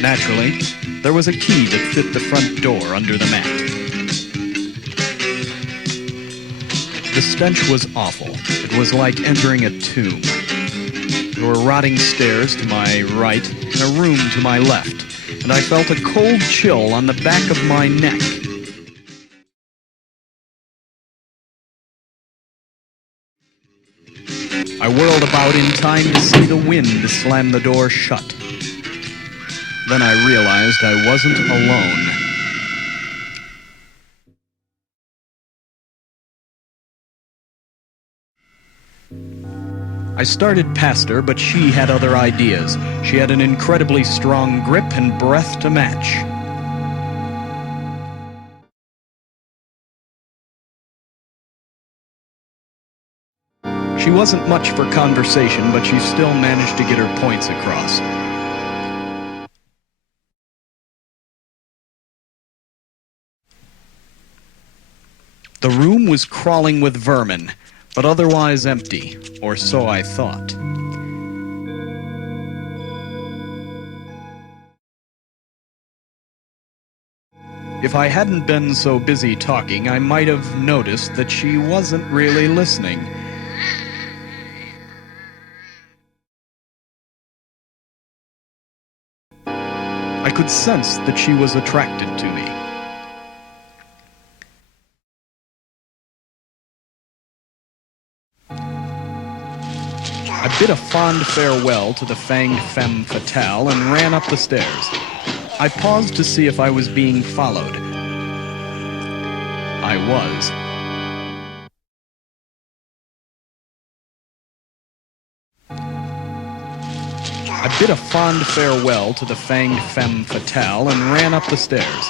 Naturally, there was a key that fit the front door under the mat. The stench was awful. It was like entering a tomb. There were rotting stairs to my right and a room to my left, and I felt a cold chill on the back of my neck. I whirled about in time to see the wind slam the door shut. Then I realized I wasn't alone. I started past her, but she had other ideas. She had an incredibly strong grip and breath to match. She wasn't much for conversation, but she still managed to get her points across. The room was crawling with vermin, but otherwise empty, or so I thought. If I hadn't been so busy talking, I might have noticed that she wasn't really listening. I could sense that she was attracted to me. I bid a fond farewell to the fanged femme fatale and ran up the stairs. I paused to see if I was being followed. I was. I bid a fond farewell to the fanged femme fatale and ran up the stairs.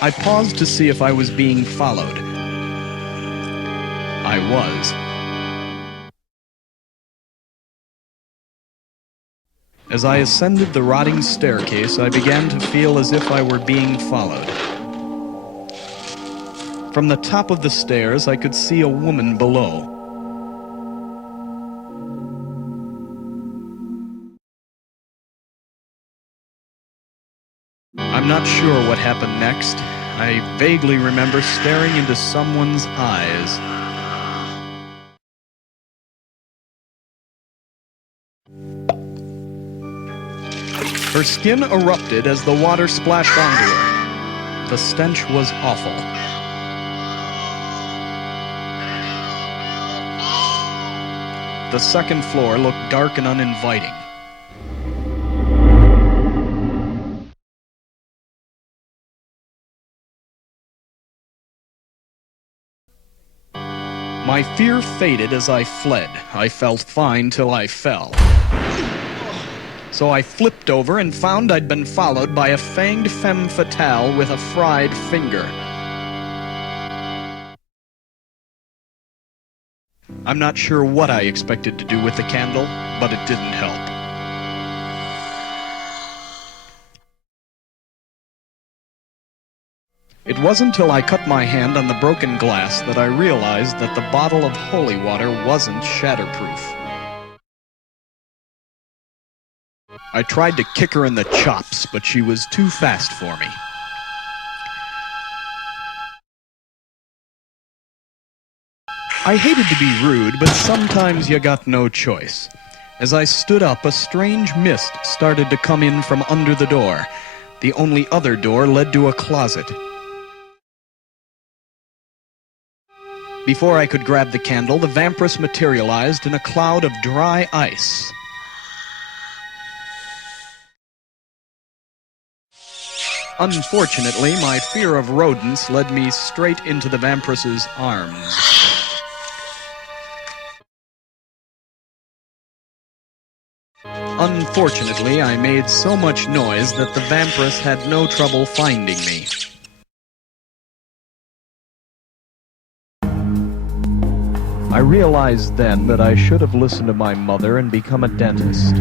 I paused to see if I was being followed. I was. As I ascended the rotting staircase, I began to feel as if I were being followed. From the top of the stairs, I could see a woman below. I'm not sure what happened next. I vaguely remember staring into someone's eyes. Her skin erupted as the water splashed onto her. The stench was awful. The second floor looked dark and uninviting. My fear faded as I fled. I felt fine till I fell. So I flipped over and found I'd been followed by a fanged femme fatale with a fried finger. I'm not sure what I expected to do with the candle, but it didn't help. It wasn't till I cut my hand on the broken glass that I realized that the bottle of holy water wasn't shatterproof. I tried to kick her in the chops, but she was too fast for me. I hated to be rude, but sometimes you got no choice. As I stood up, a strange mist started to come in from under the door. The only other door led to a closet. Before I could grab the candle, the vampiress materialized in a cloud of dry ice. Unfortunately, my fear of rodents led me straight into the vampiress's arms. Unfortunately, I made so much noise that the vampiress had no trouble finding me. I realized then that I should have listened to my mother and become a dentist.